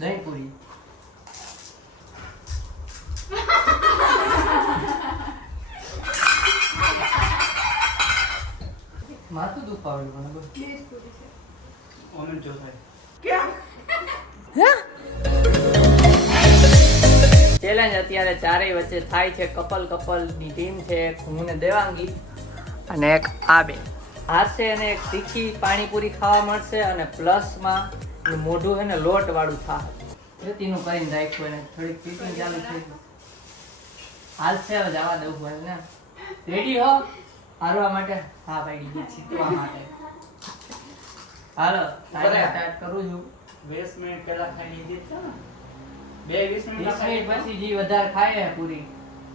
દહીં પૂરી. માથું દુખાવડું મને બસ. ઓમેન જો થાય. ચેલેન્જ અત્યારે ચારેય વચ્ચે થાય છે. કપલની ટીમ છે. હું ને દેવાંગી અને એક આ બે હારશે અને એક તીખી પાણીપુરી ખાવા મળશે અને પ્લસમાં મોઢું છે ને લોટ વાળું થાય. રેતીનું કરીને રાખ્યું અને થોડીક ફિટિંગ ચાલુ થઈ ગઈ. હાલશે હવે જવા દઉં હોય ને. રેડી હો હારવા માટે? હા ભાઈ જીતવા માટે. હાલો સ્ટાર્ટ કરું છું. 20 મિનિટ પહેલા ખાઈ લીધી છે ને. 20 મિનિટ પછી જે વધારે ખાય પૂરી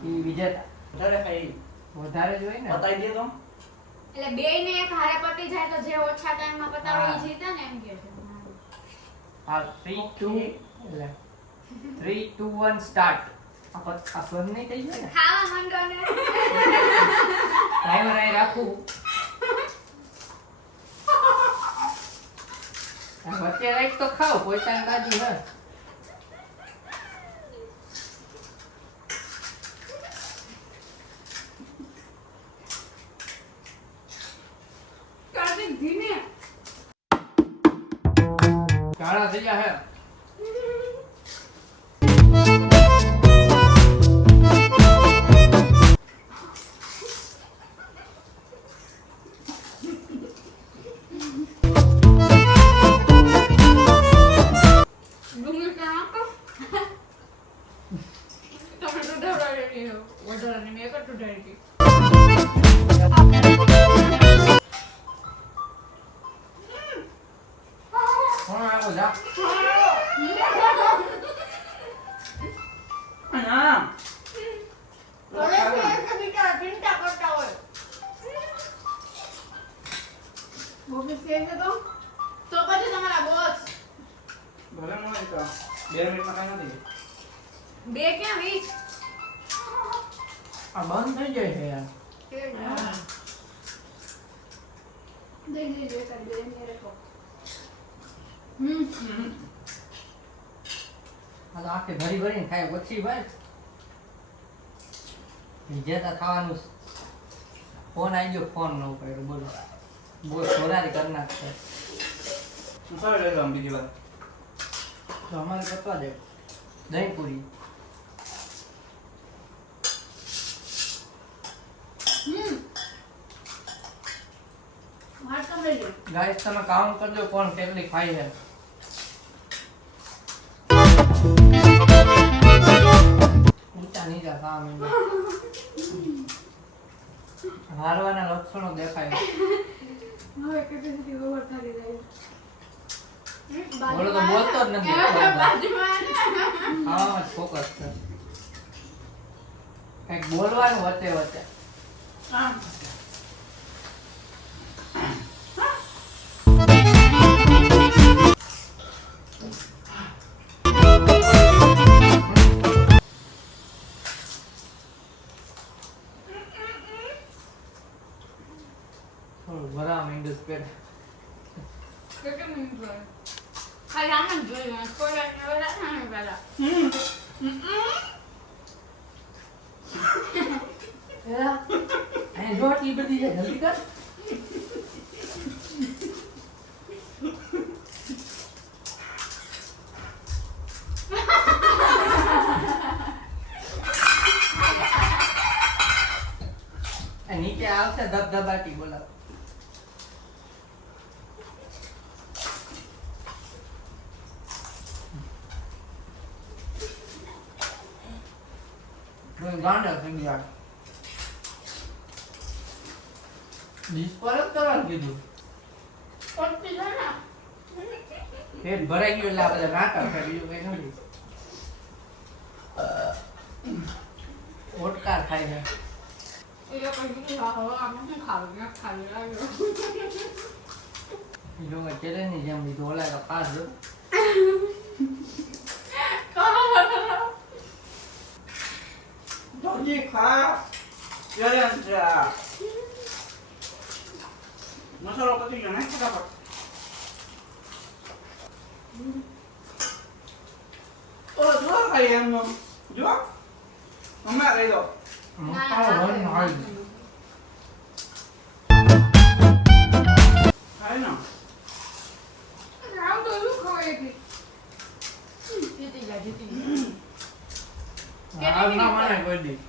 એ વિજેતા. વધારે ખાઈ વધારે જોઈએ ને પતાઈ દે તો. એટલે બેય ને એક હારે પતી જાય તો જે ઓછા ટાઈમમાં પતાવે ઈ જીતે ને એમ કે છે. હાલ 3 2 1 સ્ટાર્ટ. આ બંધ નહીં થઈ જાય ને. ખાવા માંડો ને. ટાઈમર આઈ રાખું. વચ્ચે રાઈટ તો ખાઓ પોતાની બાજુ હે. કાર્તિક ધીમે કાળા થઈ ગયા હે. કોણ આવ્યો જા? ના ચિંતા કરતા હોય બોબી સેજ તો પછી તમારા બોસ ભલે ન હોય તો 2 મિનિટમાં કાઈ નથી. બે ક્યાં 20 આ બંધ થઈ જાય છે યાર. દે કરી દે ને રાખો. આ તો આખે ભરી ભરીને ખાય ઓછી ભાઈ. વિજેતા ખાવાનું. ફોન આવી ગયો ફોન ન ઉપાડ્યો બોલો. બોલ સોનારી કરી નાખશે. ઉપાડ લેજો આમ બીજી વાર. તો અમારે પતવા દે. દહીં પૂરી. ગાઈસ તમે કાઉન્ટ કરજો કોણ કેટલી ખાઈ છે. ઊંચા નીચા ખાવા માંડ્યા. હારવાના લક્ષણો દેખાય. હવે કેપેસિટી ઓવર થઈ જાય. બોલો તો બોલતો જ નથી. બાજુમાં ખાવામાં જ ફોકસ છે. કંઈક બોલવાનું વચ્ચે વચ્ચે. ભરા માંડ્યું છે પેટ. કેટલી મિનિટ હોય ખાલી આમ જ જોઈએ કોઈ રાખે ને પહેલા અહીં જો આટલી બધી છે જલ્દી કર. નીચે આવશે ધબધબાટી બોલાવ. ગાંડા થઈ ગયા. ડીશ પર જ કરવાનું કીધું. પડતી છે ને પેટ ભરાઈ ગયું એટલે આ બધા નાટક છે બીજું કઈ નથી. ઓટકાર ખાય છે. એ લોકો કીધું હવે આમ શું ખાવું ના ખાવી લાગ્યો જો ચેલેન્જ ની જેમ લીધું ઓલા તો ખાસ જો. જલ્દી ખા. ચેલેન્જ છે. મસાલો પતી ગયો ને ફટાફટ. ખાલી એમનો જો હમણાં કહી દો ખાય ને આમ તો શું ખવાય એટલી? જીતી ગયા, જીતી ગયા. હાલ ના મને કોઈ દી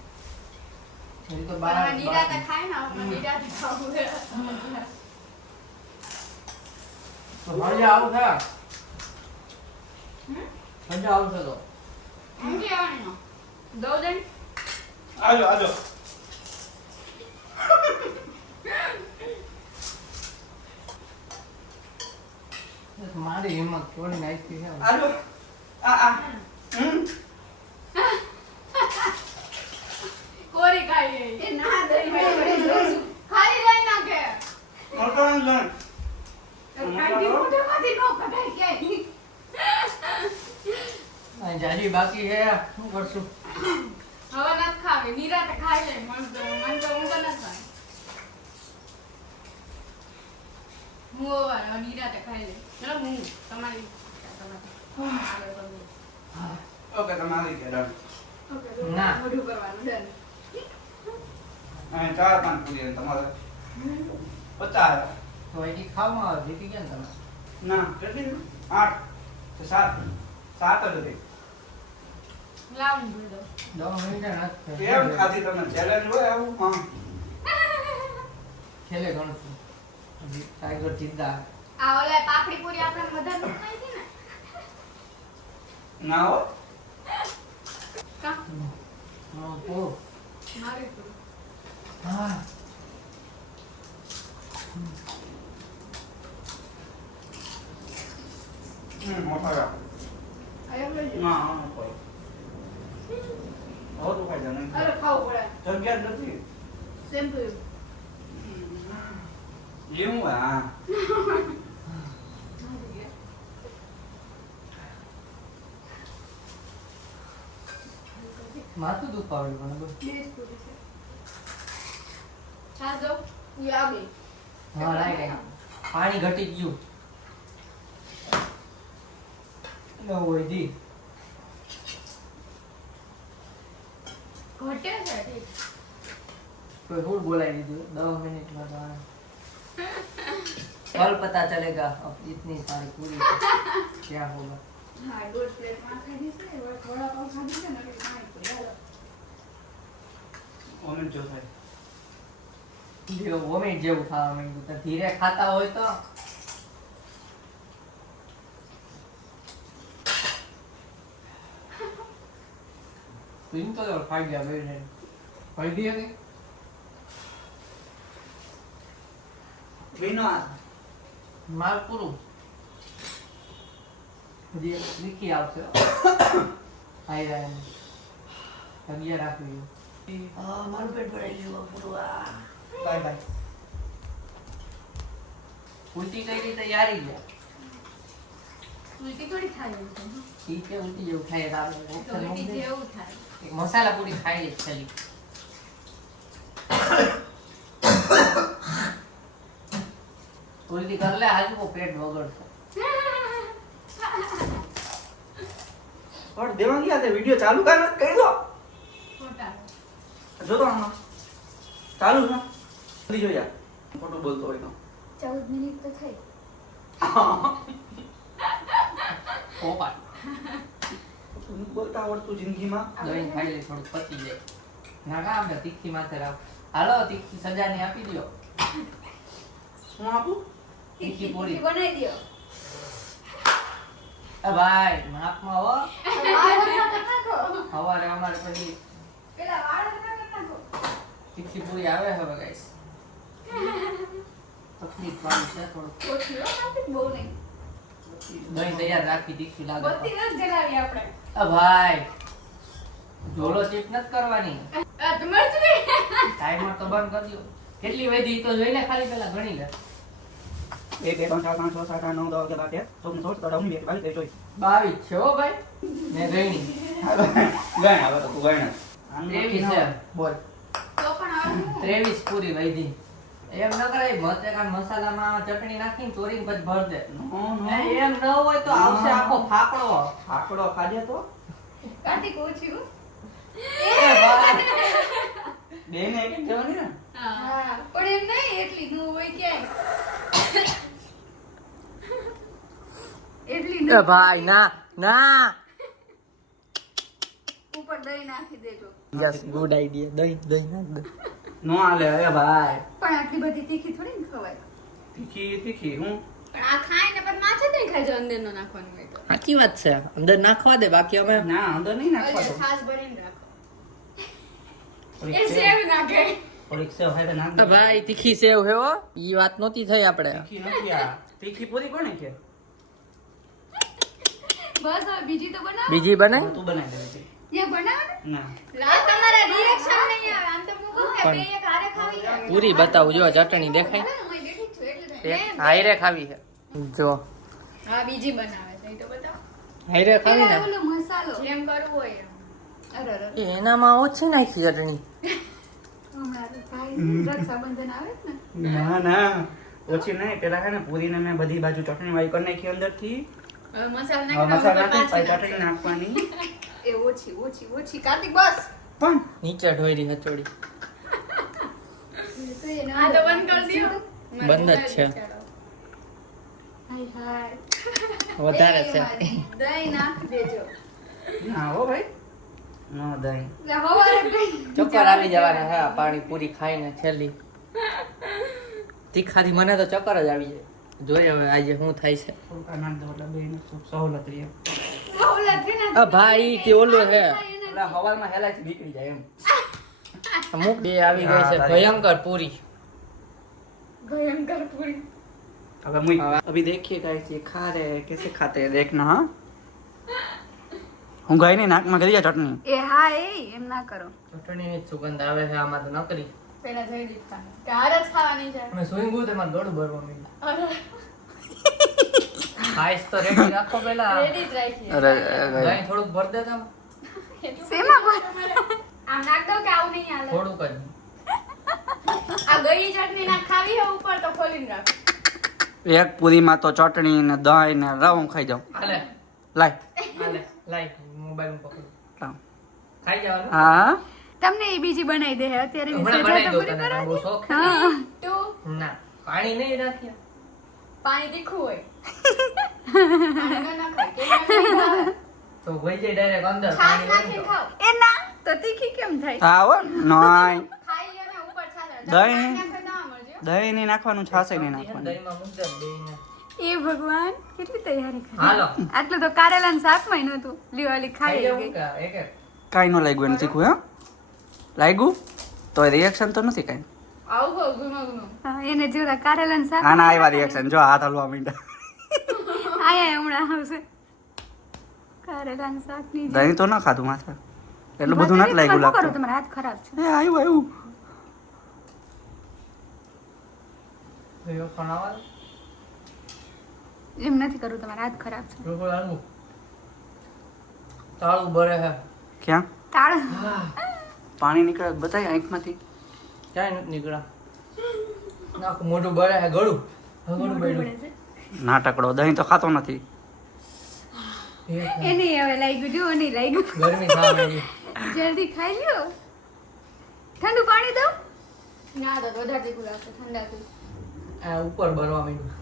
એ તો બાર તમારા નિરાતે ખાય ને, આપણે નિરાતે ખાવું છે. મજા આવશે મજા આવશે તો ઊંઘી આવવાની નો. દઉં દે ને? આજો આજો મારી હિંમત થોડી નાખી છે આજો આ કોરી ખાઈ એ ના દઈ ખાલી દઈ નાખે. મોટોન લણ ખાઈ મોઢામાંથી નો કઢાય ક્યાંય. આ જાજી બાકી છે શું કરશું હવે નથી ખાવી, નિરાતે ખાઈ લે. મન તો ઊંઘ નથી આવે. હું હવે નિરાતે ખાઈ લે. ચલો હું તમારી આગળ કરું. ઓકે તમારી કે ડન ઓકે, ના. મોઢું કરવાનું ડન. અને 4-5 પૂરી તમારે 50 તો એની ખાવામાં આવે જીતી ગયા ને તમે ના કેટલી 8 તો 7 7 જ હતી લાવું ભૂલ દો. 10 મિનિટ નથી કેમ ખાધી તમને ચેલેન્જ હોય આવું હા છેલ્લે ગણું ટાઈગર જીંદા આ ઓલા પાપડી પૂરી આપણે મદદ નથી થઈ હતી ને? ના હો કા? પૂરું મારી પૂરી. હા મોટા આયો લઈ ના હા કોઈ હો તો ખાઈ જાને અરે ખાવું પડે. જગ્યા જ નથી શેમ્પૂ. એવું હા માથું દુખાવ્યું મને બસ છાસ દો. ઈ આવે. હા રાઈટ પાણી ઘટી ગયું ન હોય દી ઘટે છે ઠીક. कोई रूल बोला ही दीजिए 10 मिनट में तो कल पता चलेगा अब इतनी सारी पूरी क्या होगा હા, 2 પ્લેટ માં ખાધી છે. હવે થોડા પાવ ખાધી છે ને એટલે ખાઈ પડી. હાલો. ઓમેન જો થાય जो वोमिट જેવું ખાવા માંડ્યું તો ધીરે ખાતા હોય તો તું તો ખાઈ ગયા બેને ખાઈ દી હતી વિનો માર પૂરું જે લીખી આવશે આઈ રહ્યા અગિયાર રાખવી મારું પેટ ભરાઈ ગયું પૂરું બાય બાય ઉલટી કઈ રીતે યારી ગયા ઉલટી થોડી થાય એવું છે. ઠીક છે ઉલટી જેવું થાય તો ઉલટી જેવું થાય. એક મસાલા પૂરી ખાઈ લે ખાલી ઉલટી કર લે હાજુ પેટ બગડશે પણ દેવાંગી આ વિડિયો ચાલુ કર કરી દો ખોટા. જો તો આમાં ચાલુ છે જલ્દી જો યાર ખોટું બોલતો હોય તો 14 મિનિટ તો થઈ. પોપા તું બોલતા આવડતું જિંદગીમાં દહીં ખાઈ લે થોડું પચી જાય ના કા આપણે તીખી માથે રાખ હાલો તીખી સજાની આપી દો શું આપું તીખી પૂરી બનાવી દો. એ ભાઈ માપમાં હો વાળ હરખા કરી નાખો. સવારે અમારે પછી પેલા વાળ હરખા કરી નાખો. તીખી પૂરી આવે હવે ગાઈસ તકલીફ વાળી છે થોડું ઓછી હો, નાખી બહુ નહીં. દહીં તૈયાર રાખી તીખી લાગે તો. 32 જ જણાવી આપણે. એ ભાઈ ઢોલો ચીપ નથી કરવાની આ તો મરચી. ટાઈમર તો બંધ કરી દો કેટલી વધી તો જોઈ લે ખાલી પેલા ગણી લે 1 2 3 4 5 6 7 8 9 10 11 12 13 14 15 16 17 18 22 છે હો ભાઈ મેં ગણી ગણ હવે તો તું ગણ 23 છે બોલ તો પણ હવે હું 23 પૂરી વધી એમ ન કરાય મતેકાન મસાલામાં ચટણી નાખીને ચોરીને પછી ભર દે નો એ એમ ન હોય તો આવશે આખો ફાકડો આકડો ખાજે તો કાર્તિક ઓછી હો. બેને એક એક જવાની ને હા પણ એમ નહીં એટલી નું હોય ક્યાંય એટલી એ નું ભાઈ ના ના ઉપર દહીં નાખી દેજો. યસ ગુડ આઈડિયા દહીં દહીં નાખ દે નો હાલે એ ભાઈ પણ આટલી બધી તીખી થોડી ને ખવાય. તીખી તીખી હું પણ આ ખાય ને પણ માથે નહીં ખાય જો અંદર નો નાખવાનું હોય તો. સાચી વાત છે અંદર નાખવા દે બાકી અમે ના અંદર નહીં નાખવા અરે તો છાશ ભરીને રાખો. થોડીક એ સેવ નાખે. થોડીક સેવ હાથે નાખ તો દે. ભાઈ તીખી સેવ હે હો ઈ વાત નહોતી થઈ આપણે તીખી નથી આ તીખી પૂરી કોને કે બસ હવે બીજી તો બનાવો. બીજી બને તું બનાવી દે છે યા બનાવો ને. ના લા તમારા રિએક્શન નહીં આવે. આમ તો હું કહું કે પણ બે એક હારે ખાવી છે. પૂરી બતાવું જો ચટણી દેખાય હું બેઠી જ છું એટલે તો. એક હાયરે ખાવી છે જો હા બીજી બનાવે છે એ તો બતાવો. હાયરે ખાવી ને ઓલો મસાલો જેમ કરવું હોય એમ. અરે અરે એ એનામાં ઓછી નાખી ચટણી હમણાં તો ભાઈ રક્ષાબંધન આવે છે ને. ના ના ઓછી નહીં પેલા છે ને પૂરીને મેં બધી બાજુ ચટણી વાળી કરી નાખી અંદરથી હવે મસાલો હવે નાખી મસાલા નાખી પાછી પછી ચટણી નાખવાની એ ઓછી ઓછી ઓછી કાર્તિક બસ. પણ નીચે ઢોરી હચોડી આ તો બંધ કરી દો. બંધ જ છે. હાય હાય. વધારે છે દહીં નાખી દેજો. ના હો ભાઈ નો દહીં એટલે હવારે દહીં. ચક્કર આવી જવાના હા પાણી પૂરી ખાઈને છેલ્લી તીખાથી મને તો ચક્કર જ આવી જાય જોઈએ હવે આજે શું થાય છે થોડુંક આ નાખ દો એટલે બેને સહુલત રહે ઓલા છે ને આ ભાઈ તે ઓલું હે એટલે હવારમાં હેલાથી નીકળી જાય એમ અમુક બે આવી ગઈ છે ભયંકર પૂરી ભયંકર પૂરી. હવે મુઈ અભી देखिए गाइस ये खा रहे हैं कैसे खाते हैं देखना हाँ હું ગાય ને નાકમાં કરી ચટણી એ હા એ એમ ના કરો. ચટણીની જ સુગંધ આવે છે આમાં તો નકરી પેલા જઈ દીધા કે હારે જ ખાવાની છે. અમે સુઈ ગયું તેમાં ગળું ભરવા માંડ્યું અરે ખાઈશ તો રેડી રાખો પેલા રેડી જ રાખીએ. અરે દહીં થોડુંક ભર દે તમે શેમાં આમ નાખ દો કે આવું નહીં હાલે. થોડુંક જ આ ગળી ચટણી ના ખાવી હે ઉપર તો ખોલીને રાખ. એક પૂરીમાં તો ચટણી ને દહીં ને રવું ખાઈ જાઉં હાલે લાય હાલે લાઈ મોબાઈલ પકડ લાવ. ખાઈ જવાનું હા તમને એ બીજી બનાવી દે અત્યારે હમણાં બનાવી દો તને બહુ શોખ છે? હા તું ના પાણી નહીં રાખ્યા પાણી તીખું હોય પાણી ન નાખાય કે ના ખાય. તો વહી જાય ડાયરેક્ટ અંદર છાશ પાણી નાખીને વહી ખાઓ. એ ના તો તીખી કેમ થાય? હા હો નોય ખાઈ લ્યો ને ઉપર છાશ. દહીં. નાખો ના મળજો. દહીં નહીં નાખવાનું છાશે નહીં જાય. નાખવાનું દહીંમાં મૂક દે બેયને. એ ભગવાન કેટલી તૈયારી કરી. હાલો આટલું તો કારેલાનું શાકમાં નહોતું. લીવાલી ખાઈ ખાઈ જવું ગઈ. કે એક એક કાંઈ ન લાગ્યું એને તીખું હે લાગ્યું તો રિએક્શન તો નથી કાંઈ આવું હો ગુમો ગુમો. હા એને જોતા કારેલાનું શાક. આના આવ્યા રિએક્શન જો હાથ હલવા માંડ્યા આયા હમણાં આવશે. કારેલાનું શાકની જે- દહીં તો ન ખાધું માથે એટલું બધું નથી લાગ્યું શું કરું? લાગતું તમારા હાથ ખરાબ છે. એ આવ્યું આવ્યું જોયો ફોન આવે એમ નથી કરવું, તમારા હાથ ખરાબ છે. રોકડ આલુ તાળું બરે હે ક્યાં તાળ પાણી નીકળે બતાય આંખમાંથી ક્યાંય નથી નીકળ્યા નાખું મોઢું બરે હે ગળું હવે ગળું બળ્યું નાટકડો દહીં તો ખાતો નથી એ નહીં હવે લાગ્યું જો નહીં લાગ્યું. ગરમી થવા માંડી જલ્દી ખાઈ લ્યો. ઠંડુ પાણી દઉં? ના તો વધારે તીખું લાગશે ઠંડાથી. આ ઉપર બરવા માંડ્યું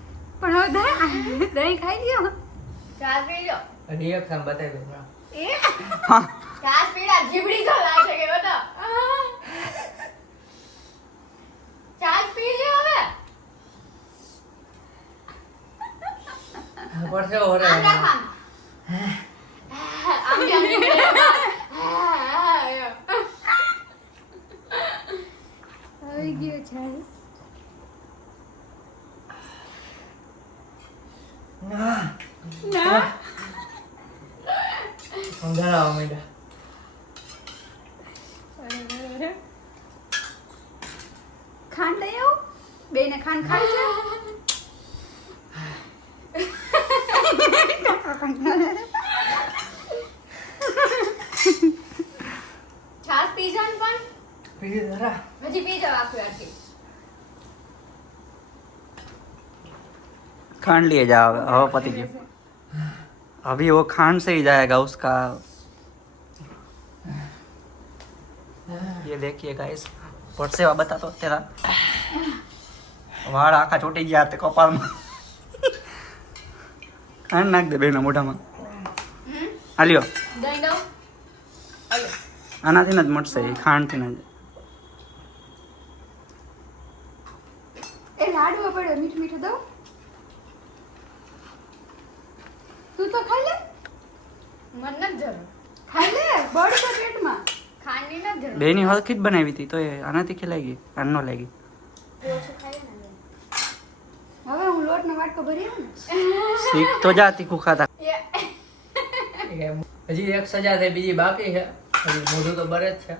પણ હવે દહીં ખાઈ લ્યો. ચા પી લો. રિએક્શન બતાવી દઉં એ ચા પીડા જીભડી તો લાગે કે બતા. ચા પી લ્યો હવે. પડશે ઓરે આમ રાખ આમ. આમ કેમ નીકળે? આવી ગયો છે. ના ના અંધારા માંડ્યા ખાંડ લઈ આવું? બેને ખાંડ ખાઈ છે? છાશ પી જાવ ને પણ પી જરા હજી પી જાવ આખું આખી. खांड लिए जा હવે પતી ગયું अभी वो खांड से ही जाएगा उसका ये देखिए गाइस परसेवा बतातो तेरा वाળ આખા ચોટી ગયા તે કપાળમાં કાન નાખ દે બેના મોઢામાં આલ્યો દહીં દઉં આનાથી જ મટશે એ ખાંડથી જ એ લાડવો પડ્યો મીઠું મીઠું દઉં તું તો ખાઈ લે મન ન જરૂર ખાઈ લે બળ તો પેટમાં ખાંડની ન જરૂર બેની હલકી જ બનાવી હતી તો એ આનાથી ખીલાઈ ગઈ આન નો લાગી ઓછું ખાઈ લે હવે હું લોટનો વાટકો ભરી આવું શીખ તો જા તીખું ખાતા હજી એક સજા થઈ બીજી બાકી છે હજી મોઢું તો બરે જ છે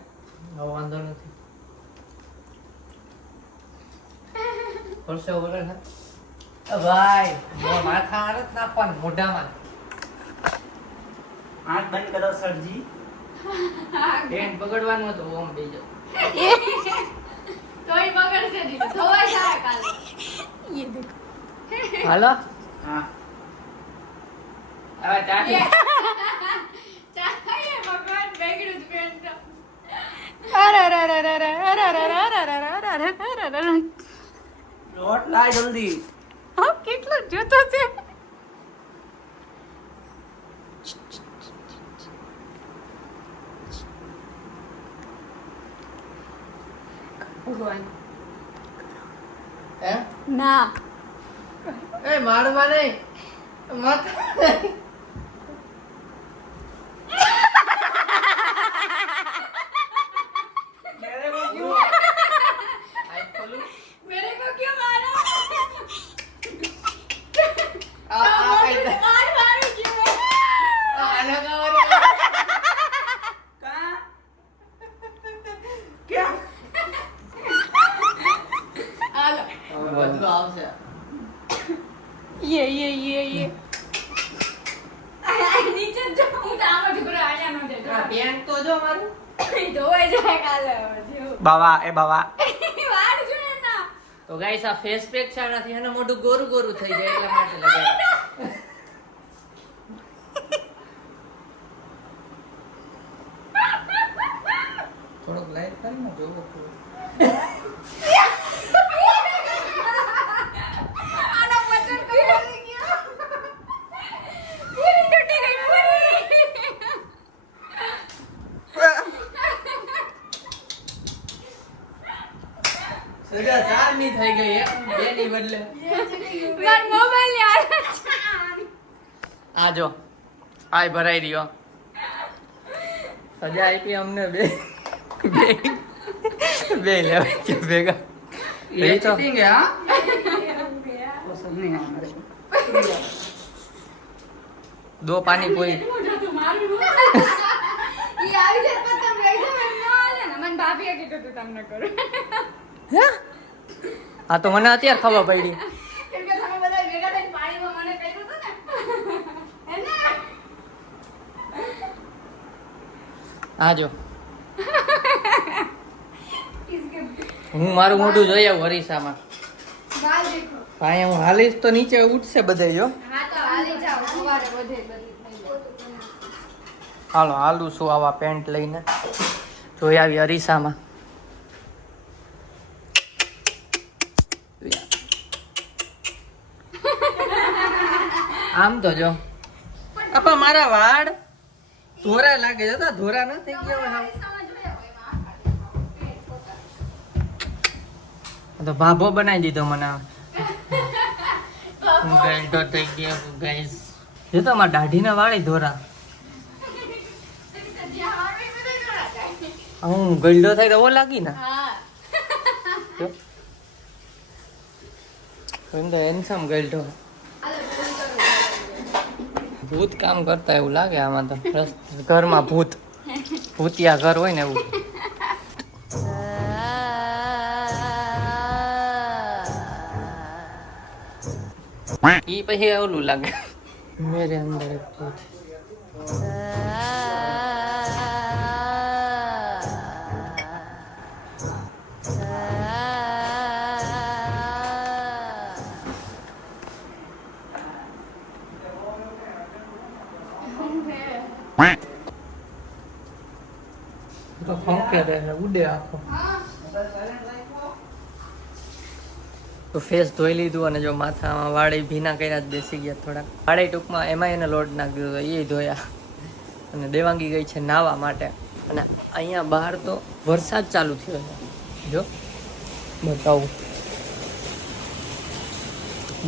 હવે વાંધો નથી પરસેવો બરે છે ભાઈ માથા આને જ નાખવાનું મોઢામાં આંખ બંધ કરો સરજી પેન્ટ બગડવાનું હતું ઓમ બેજો તોય બગડશે નહીં ધોવાઈ જાય કાલે ये देखो હાલો હા હવે ચાટી ચાલે ભગવાન બેગડું પેન્ટ લોટ લાય જલ્દી હા કેટલો જોતો છે ભગવાન હે ના એ મારવા નહીં મત मेरे को क्यों मारा मार मारो क्यों आलो બધું આવશે ये नीचे जो હું તો આમાં ઢુકરો આયા નો દેજો પેન્ટ તો જો મારું ધોવાઈ જાય કાલે જો બાવા એ બાવા વાડ જોઈએ ના તો ગાઈસ આ ફેસ પેક છે આનાથી એનું મોઢું ગોરું ગોરું થઈ જાય એટલા માટે લગાવ્યું થોડુંક લાઈટ કરીને જોવો આનો પચર કરી ગયો પૂરી તૂટી ગઈ પૂરી સજા ચાર ની થઈ ગઈ એક બે ની બદલે માર મોબાઈલ યાર આ જો આય ભરાઈ રહ્યો સજા આપી અમને બે બે બે લેવા કે ભેગા ये यही तो चीटिंग है हाँ पसंद नहीं है हमारे को दो पानी पूरी ઈ આવી જાય પતંગ લઈ જાય ન આલે ને મને ભાભીએ કીધું તું તમને કરું આ તો મને અત્યારે ખબર પડી કેમ કે તમે બધા ભેગા થઈને પાણીમાં મને કહ્યું હતું ને હે ને આ જો હું મારું મોઢું જોઈ આવું હરીસામાં બાલ દેખો ભાઈ હું હાલીશ તો નીચે ઉઠશે બધે જો હા તો હાલી જાઓ સવારે બધે બધી થઈ જાય હાલો હાલું છું આવા પેન્ટ લઈને જોઈ આવી અરીસામાં આમ તો જો આપા મારા વાળ ધોરા લાગે છે ધોરા ન થઈ ગયા હોય તો ભાભો બનાવી દીધો મને હું ગેલ્ટો થઈ ગયો ગાઈસ એ તો મારા દાઢીના વાળે ધોરા હું ગલ્ડો થાય તો ઓ લાગી ને હેન્ડસમ ગલ્ડો ભૂત કામ કરતા એવું લાગે આમાં તો ઘરમાં ભૂતિયા ઘર હોય ને એવું ઈ પછી ઓલું લાગે મેરે અંદર એક ભૂત આખો ખંખે રહે ને ઉડે આખો. તો ફેસ ધોઈ લીધું અને જો માથામાં વાળી ભીના કર્યા જ બેસી ગયા થોડાક. વાળી ટૂંકમાં એમાં એને લોટ નાખી દીધો તો એ ધોયા. અને દેવાંગી ગઈ છે નાહવા માટે. અને અહીંયા બહાર તો વરસાદ ચાલુ થયો છે. જો બતાવું,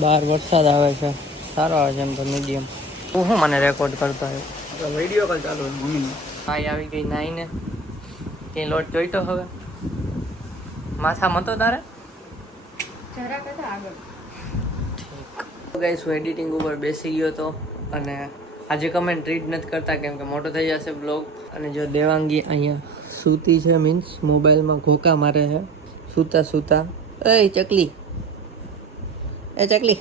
બહાર વરસાદ આવે છે, સારો આવે છે એમ તો મીડિયમ. હું મને રેકોર્ડ કરતો આવ્યો, વિડીયો કોલ ચાલુ છે મમ્મીનો. ભાઈ આવી ગઈ નાઈને. કઈ લોટ જોઈતો હવે માથામાં તો તારે જરા કદા આગળ. ગાઈસ હું એડિટિંગ ઉપર બેસી ગયો હતો અને આજે કમેન્ટ રીડ નથી કરતા કેમ કે મોટો થઈ જશે બ્લોગ. અને જો દેવાંગી અહીંયા સૂતી છે, મીન્સ મોબાઈલમાં ઘોકા મારે છે સૂતા સૂતા. એ ચકલી, એ ચકલી,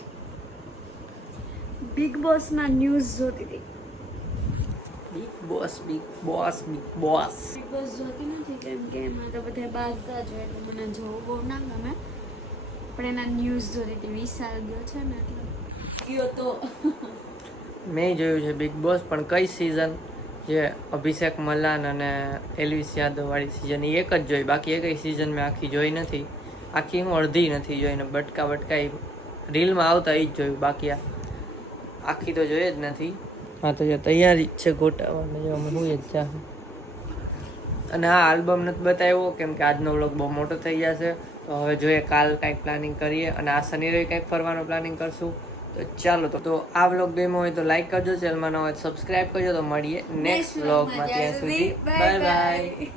બિગ બોસ ના ન્યૂઝ જોતી હતી. Big boss, big boss, big boss. Big boss જોતી નથી કેમ કે એમાં તો બધા બાજતા જ હોય એટલે મને જોવું બહુ ના ગમે. પણ એના ન્યૂઝ જોતી હતી. વિશાલ ગયો છે ને એટલે ગયો તો. મેં જોયું છે બિગ બોસ, પણ કઈ સિઝન જે અભિષેક મલાન અને એલ્વિસ યાદવ વાળી સિઝન એ એક જ જોઈ. બાકી એ કઈ સિઝન મેં આખી જોઈ નથી. આખી હું અડધી નથી જોઈ ને બટકા બટકા રીલમાં આવતા એ જ જોયું. બાકી આખી તો જોઈ જ નથી. હા તો જો તૈયારી જ છે ગોટાવાની, જો હું જ ચાહું. અને હા આલ્બમ નથી બતાવ્યો કેમ કે આજનો વ્લોગ બહુ મોટો થઈ જશે. તો હવે જોઈએ કાલ કંઈક પ્લાનિંગ કરીએ અને આ શનિ રવિ કંઈક ફરવાનો પ્લાનિંગ કરશું. તો ચાલો તો આ વ્લોગ ગમ્યો હોય તો લાઈક કરજો, ચેનલમાં ન હોય તો સબસ્ક્રાઈબ કરજો. તો મળીએ નેક્સ્ટ વ્લોગમાં. ત્યાં સુધી બાય બાય.